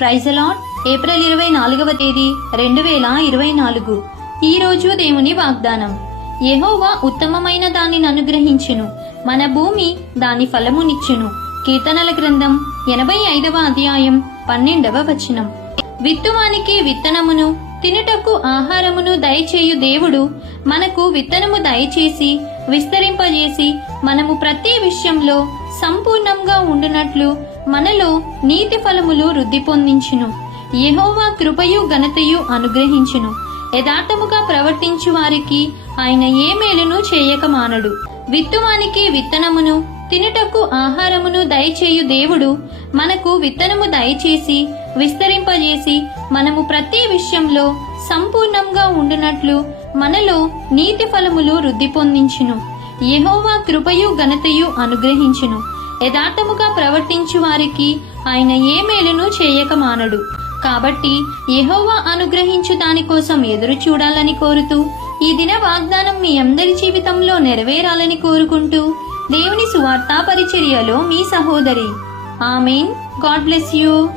ప్రైజలాట్ April ఇరవై నాలుగవ తేదీ రెండు వేల ఇరవై నాలుగు. ఈ రోజు దేవుని వాగ్దానం. యహోవా ఉత్తమమైన దానిని అనుగ్రహించును. మన భూమి దాని ఫలమునిచ్చును. కీర్తనల గ్రంథం ఎనభై ఐదవ అధ్యాయం పన్నెండవ వచనం. విత్తువానికి విత్తనమును తినుటకు ఆహారమును దయచేయు దేవుడు. మనకు విత్తనము దయచేసి విస్తరింపజేసి మనము ప్రతి విషయంలో సంపూర్ణంగా ఉండునట్లు మనలో నీతి ఫలములు వృద్ధి పొందించును. యహోవా కృపయు ఘనతయు అనుగ్రహించును. యథార్థముగా ప్రవర్తించు వారికి ఆయన ఏ మేలును చేయక మానడు. విత్తువానికి విత్తనమును తినుటకు ఆహారమును దయచేయు దేవుడు. మనకు విత్తనము దయచేసి విస్తరింపజేసి మనము ప్రతి విషయంలో సంపూర్ణంగా ఉండునట్లు మనలో నీతి ఫలములు వృద్ధి పొందించును. యహోవా కృపయు ఘనతయు అనుగ్రహించును. యథార్థముగా ప్రవర్తించు వారికి ఆయన ఏ మేలును చేయక మానడు. కాబట్టి యహోవా అనుగ్రహించు దానికోసం ఎదురు చూడాలని కోరుతూ ఈ దిన వాగ్దానం మీ అందరి జీవితంలో నెరవేరాలని కోరుకుంటూ దేవుని సువార్తా పరిచర్యలో మీ సహోదరి. ఆమెన్. God bless you.